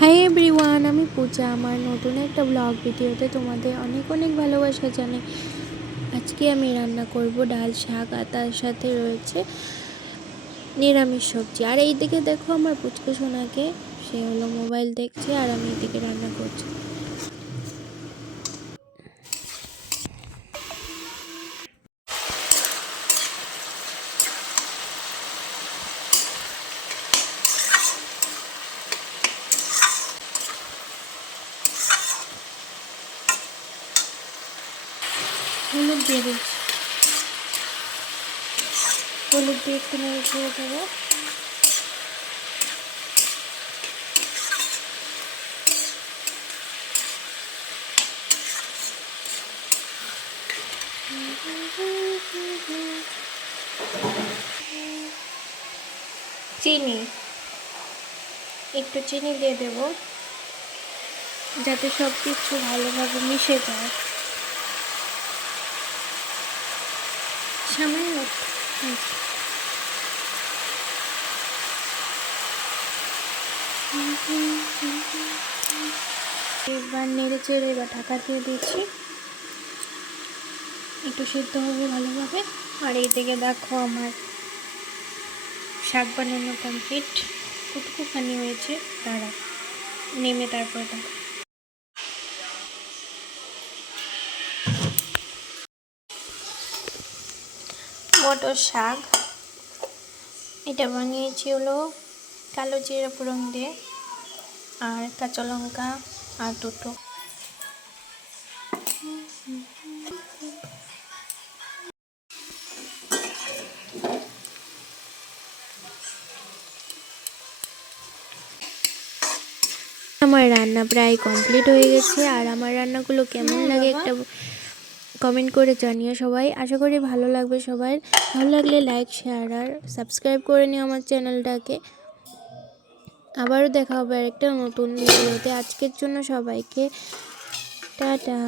Hi everyone, আমি পূজা। আমার নতুন একটা ব্লগ ভিডিওতে তোমাদের অনেক অনেক ভালোবাসা জানাই। আজকে আমি রান্না করব ডাল, শাক, আর তার সাথে রয়েছে নিরামিষ সবজি। আর এই দিকে দেখো আমার পুচকু সোনাকে, সে হলো মোবাইল দেখছে আর আমি এদিকে রান্না করছি। হলুদ দিয়ে দিচ্ছি, হলুদ দিয়ে একটু নেড়ে ছেড়ে দেবো। চিনি, একটু চিনি দিয়ে দেবো যাতে সব কিছু ভালোভাবে মিশে যায়। সামান্য এবার নেড়ে চেড়ে এবার ঢাকা দিয়ে দিচ্ছি, একটু সিদ্ধ হবে ভালোভাবে। আর এই দিকে দেখো আমার শাক বানানো কমপ্লিট, কুটকুখানি হয়েছে, তারা নেমে তারপর দেখো। মটর শাক, এটা বানিয়েছি হলো কালো জিরা ফোড়ন দিয়ে আর কাঁচা লঙ্কা আর দুটো। আমার রান্না প্রায় কমপ্লিট হয়ে গেছে। আর আমার রান্নাগুলো কেমন লাগে একটা কমেন্ট করে জানিও সবাই। আশা করি ভালো লাগবে সবাই। ভালো লাগলে লাইক, শেয়ার আর সাবস্ক্রাইব করে নিও আমার চ্যানেলটাকে। আবারও দেখা হবে আরেকটা নতুন ভিডিওতে। আজকের জন্য সবাইকে টাটা।